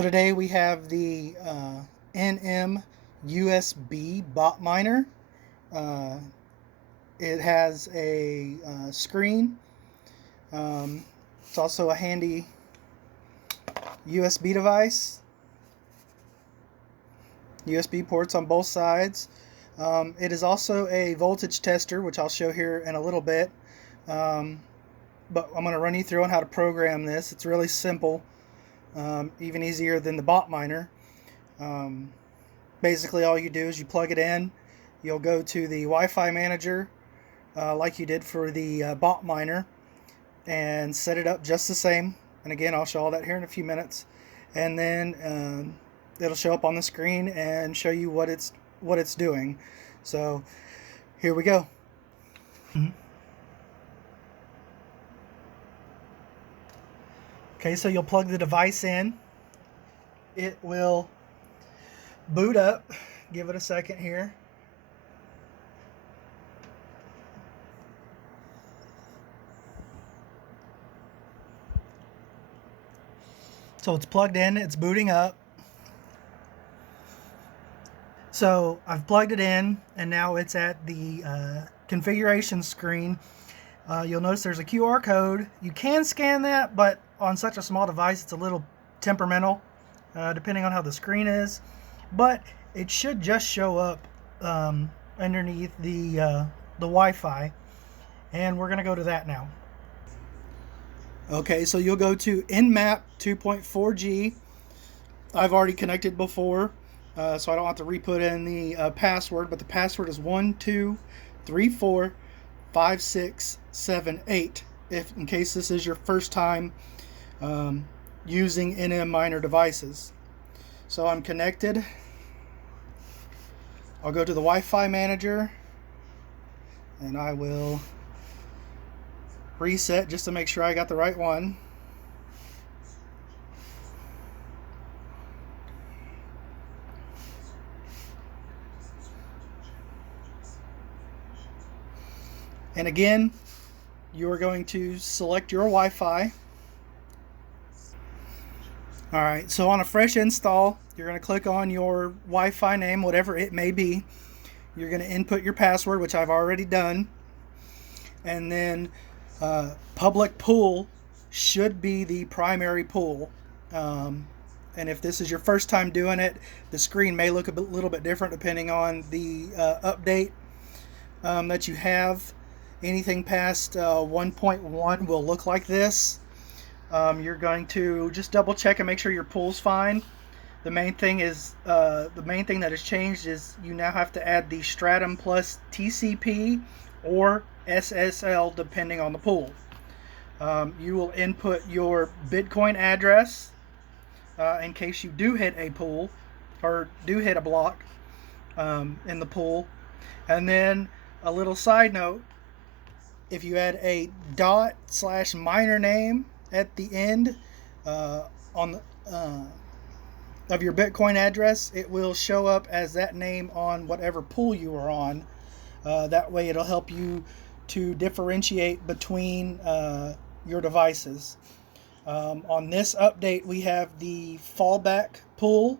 So today we have the NM USB botminer. Uh, it has a screen. It's also a handy USB device. USB ports on both sides. It is also a voltage tester, which I'll show here in a little bit. But I'm going to run you through on how to program this. It's really simple. Even easier than the botminer. Basically all you do is you plug it in, you'll go to the Wi-Fi manager like you did for the botminer and set it up just the same, and again I'll show all that here in a few minutes, and then it'll show up on the screen and show you what it's doing. So here we go. Okay, so you'll plug the device in. It will boot up. Give it a second here. So it's plugged in, it's booting up. So I've plugged it in, and now it's at the configuration screen. You'll notice there's a QR code. You can scan that, but on such a small device it's a little temperamental depending on how the screen is. But it should just show up underneath the Wi-Fi, and we're going to go to that now. Okay, so you'll go to Nmap 2.4G. I've already connected before, so I don't have to re-put in the password, but the password is 12345678, if in case this is your first time using NMMiner devices. So I'm connected. I'll go to the Wi-Fi manager, and I will reset just to make sure I got the right one. And again, you are going to select your Wi-Fi. Alright, so on a fresh install, you're going to click on your Wi-Fi name, whatever it may be. You're going to input your password, which I've already done. And then public pool should be the primary pool. And if this is your first time doing it, the screen may look a little bit different depending on the update that you have. Anything past 1.1 will look like this. You're going to just double check and make sure your pool's fine. The main thing that has changed is you now have to add the Stratum plus TCP or SSL depending on the pool. You will input your Bitcoin address in case you do hit a pool or do hit a block in the pool. And then a little side note, if you add a ./miner name at the end on the, of your Bitcoin address, it will show up as that name on whatever pool you are on. That way it'll help you to differentiate between your devices. On this update we have the fallback pool.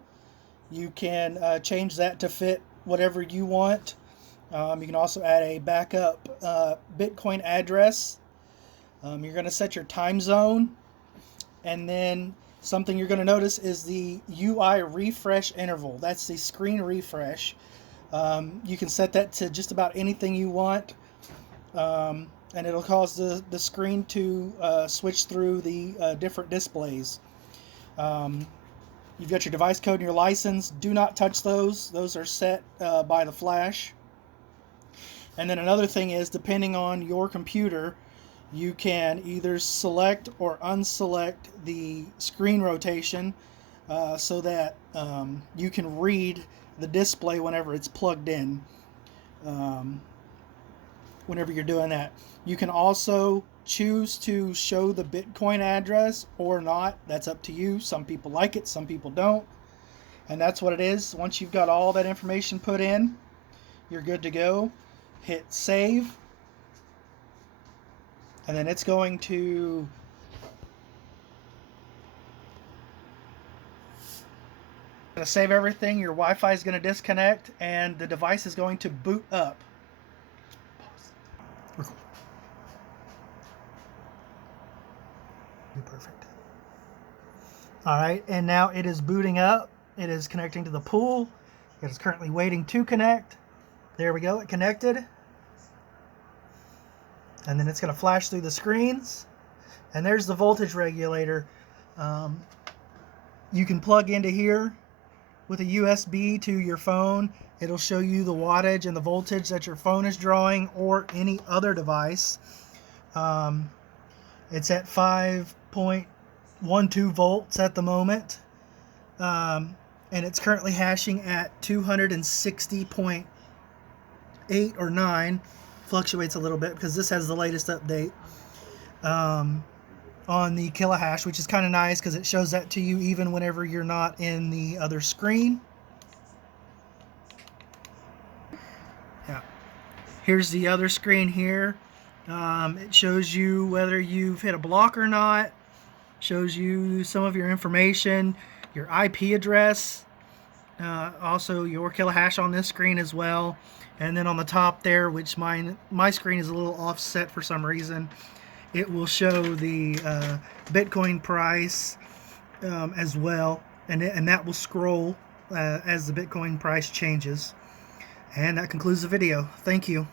You can change that to fit whatever you want. You can also add a backup Bitcoin address. You're going to set your time zone, and then something you're going to notice is the UI refresh interval. That's the screen refresh. You can set that to just about anything you want, and it'll cause the screen to switch through the different displays. You've got your device code and your license. Do not touch those. Those are set by the flash. And then another thing is, depending on your computer, you can either select or unselect the screen rotation so that you can read the display whenever it's plugged in. Whenever you're doing that, you can also choose to show the Bitcoin address or not. That's up to you. Some people like it, some people don't. And that's what it is. Once you've got all that information put in, you're good to go. Hit save, and then it's going to going to save everything. Your Wi-Fi is going to disconnect, and the device is going to boot up. Perfect. All right, and now it is booting up. It is connecting to the pool. It is currently waiting to connect. There we go, it connected. And then it's going to flash through the screens. And there's the voltage regulator. You can plug into here with a USB to your phone. It'll show you the wattage and the voltage that your phone is drawing, or any other device. It's at 5.12 volts at the moment. And it's currently hashing at 260.8 or 9. Fluctuates a little bit because this has the latest update on the kilohash, which is kind of nice because it shows that to you even whenever you're not in the other screen. Yeah. Here's the other screen here. It shows you whether you've hit a block or not. Shows you some of your information, your IP address, also your kilohash on this screen as well. And then on the top there, which my screen is a little offset for some reason, it will show the Bitcoin price as well, and that will scroll as the Bitcoin price changes. And that concludes the video. Thank you.